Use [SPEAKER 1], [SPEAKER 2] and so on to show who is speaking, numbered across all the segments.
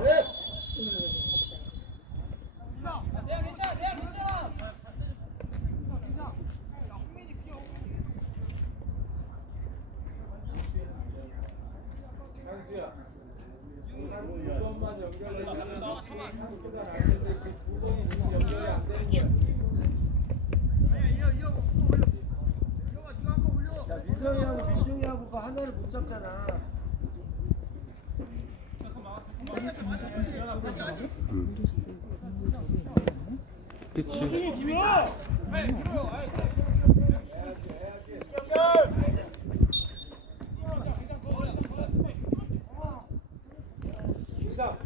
[SPEAKER 1] Yeah. 그치.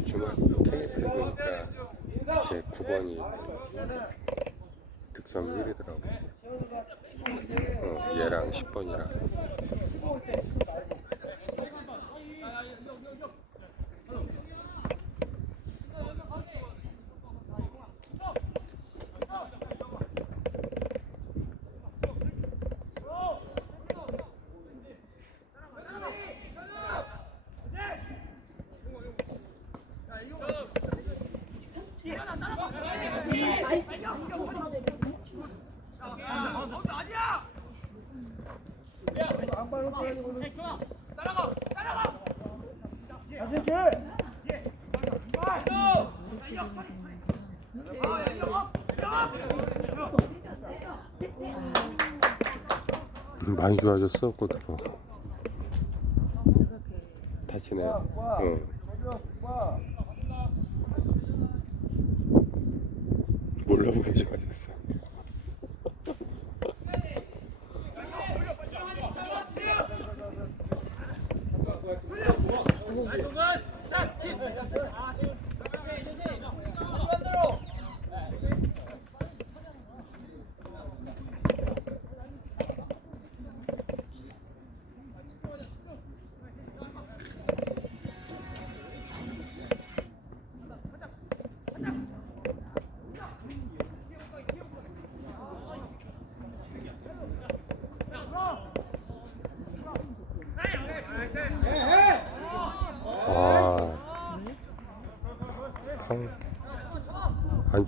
[SPEAKER 2] 주말 KF를 보니까 제 9번이 득점 1위더라고. 어, 얘랑 10번이랑.
[SPEAKER 1] 많이 좋아졌어, 골키퍼. 다치네. 응. 몰라 보게 좋아졌어.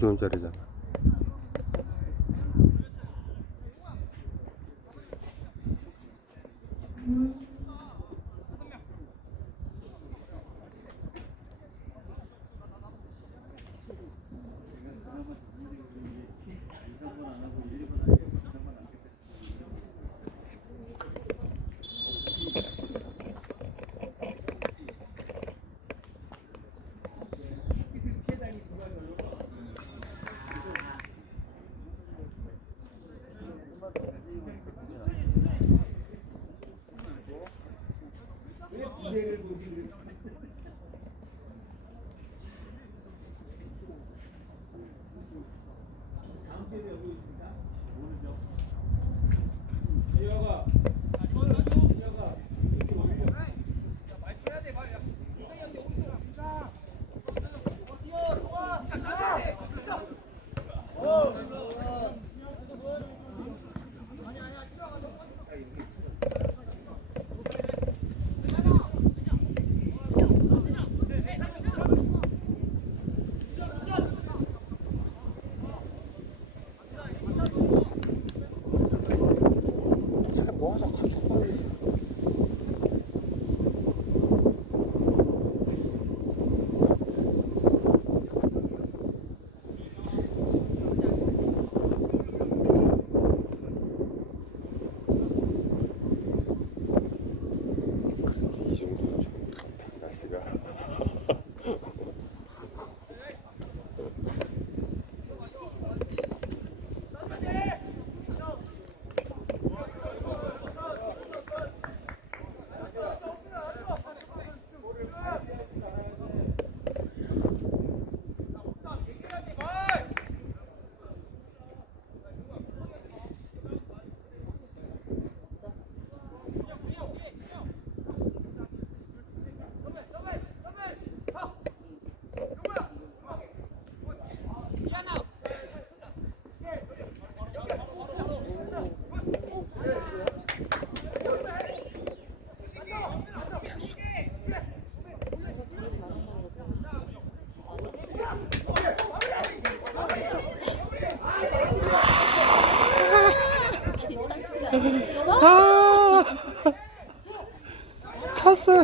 [SPEAKER 1] 안좋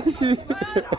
[SPEAKER 1] 해야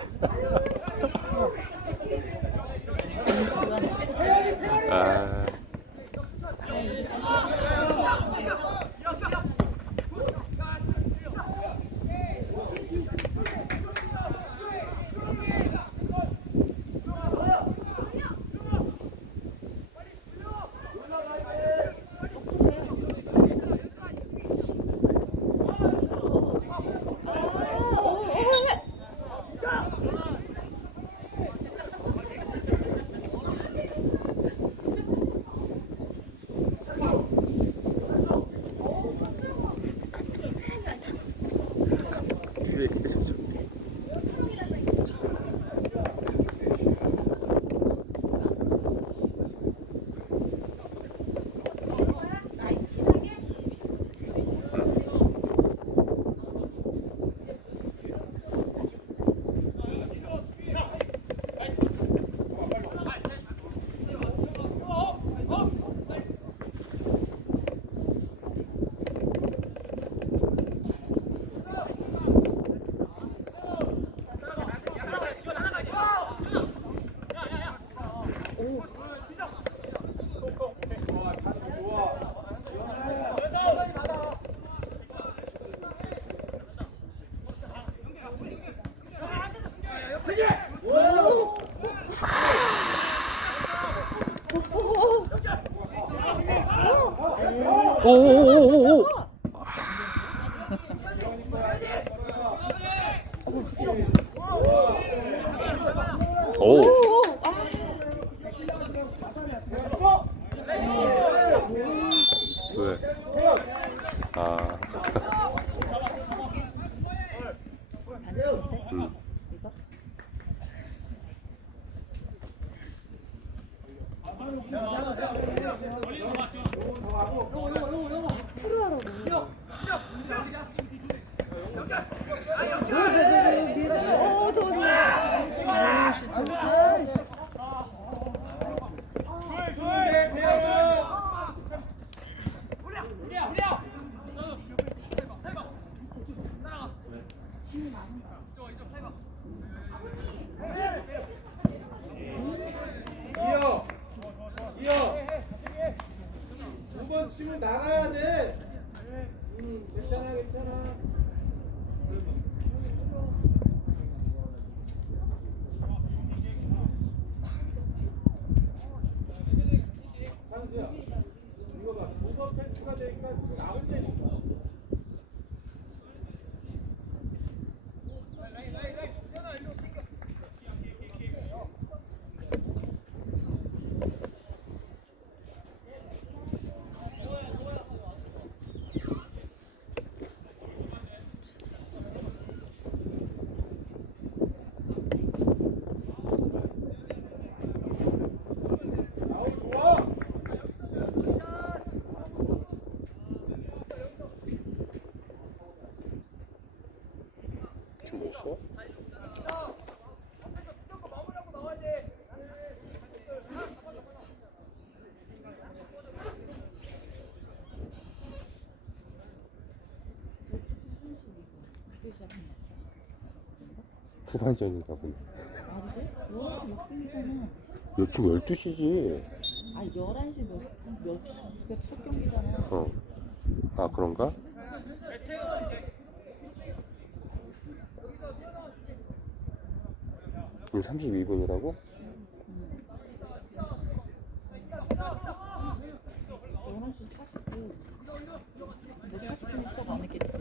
[SPEAKER 1] 오오오오오. 오. 왜? 아. 후반전인가 보네. 11시 몇 분이잖아. 요즘 12시지.
[SPEAKER 3] 아 11시 몇몇 첫 경기잖아. 어.
[SPEAKER 1] 아, 그런가? 지금 32분이라고?
[SPEAKER 3] 11시 49. 뭐 40분이 시작 안 했겠지.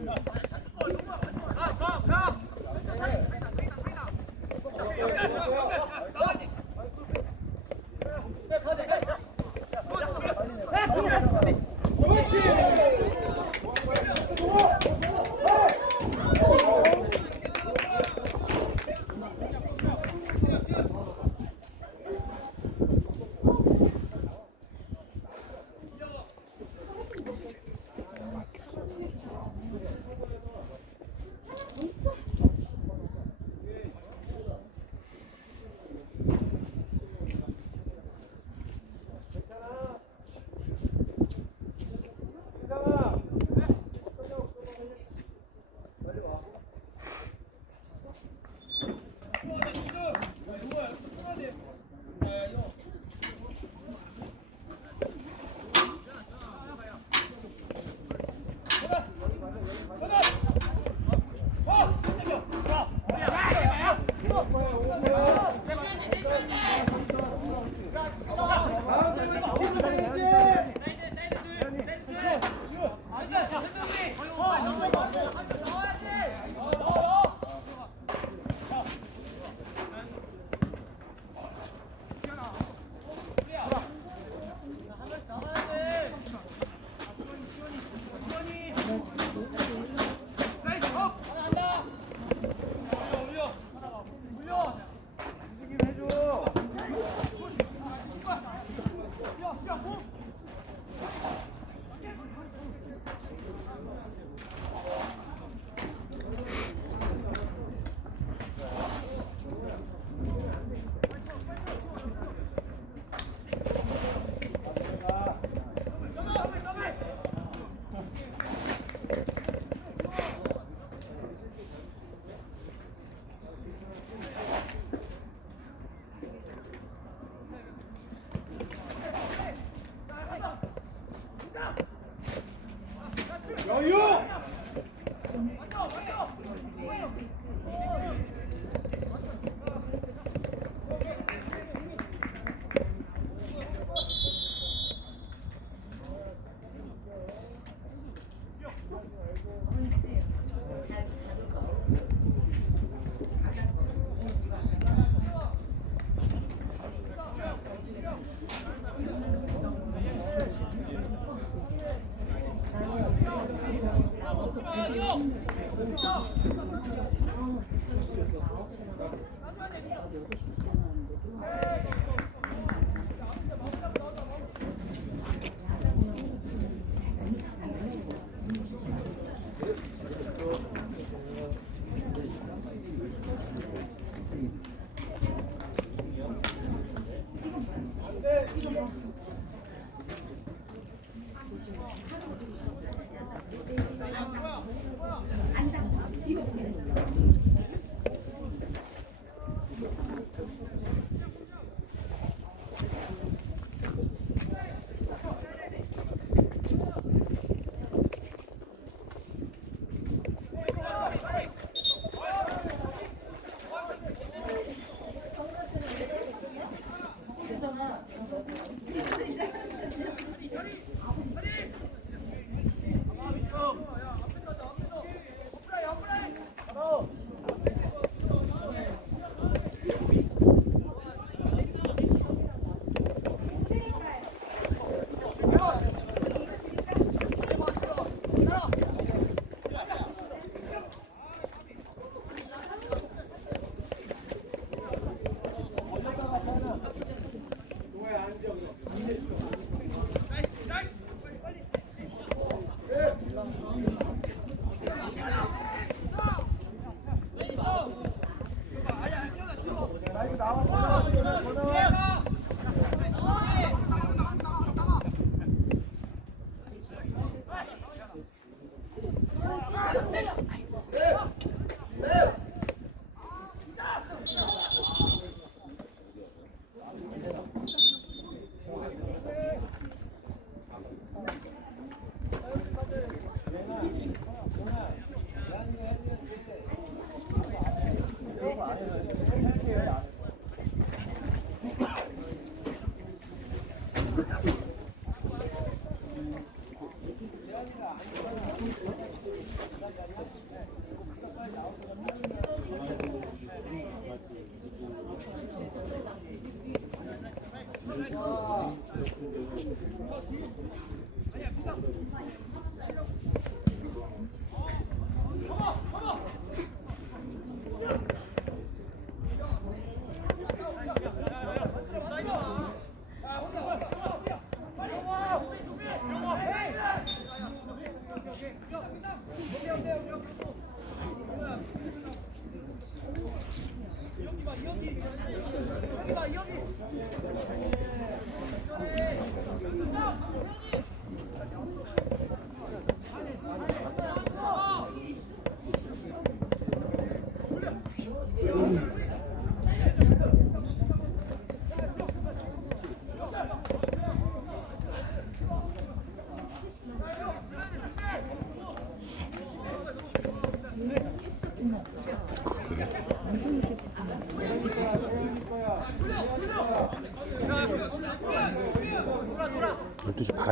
[SPEAKER 1] go, go.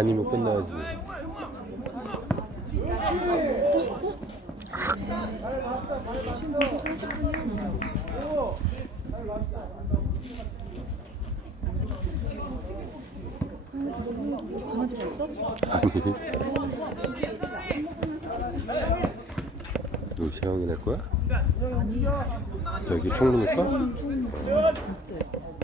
[SPEAKER 1] 12시 반이면 끝나야지.
[SPEAKER 3] 강아지 봤어? 아니.
[SPEAKER 1] 너 세영이 낼 거야? 아니. 저기 총무니까? 진짜.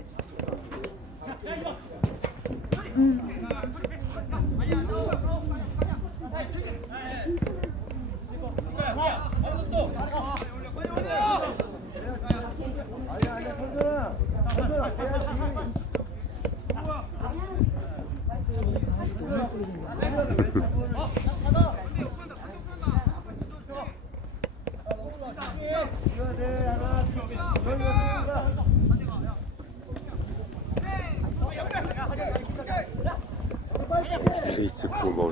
[SPEAKER 1] 페이스북 뭐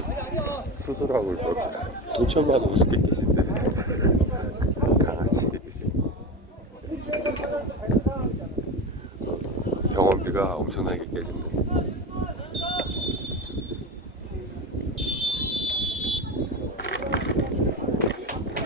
[SPEAKER 1] 수술하고 뭐 5천만 원 우습게 계신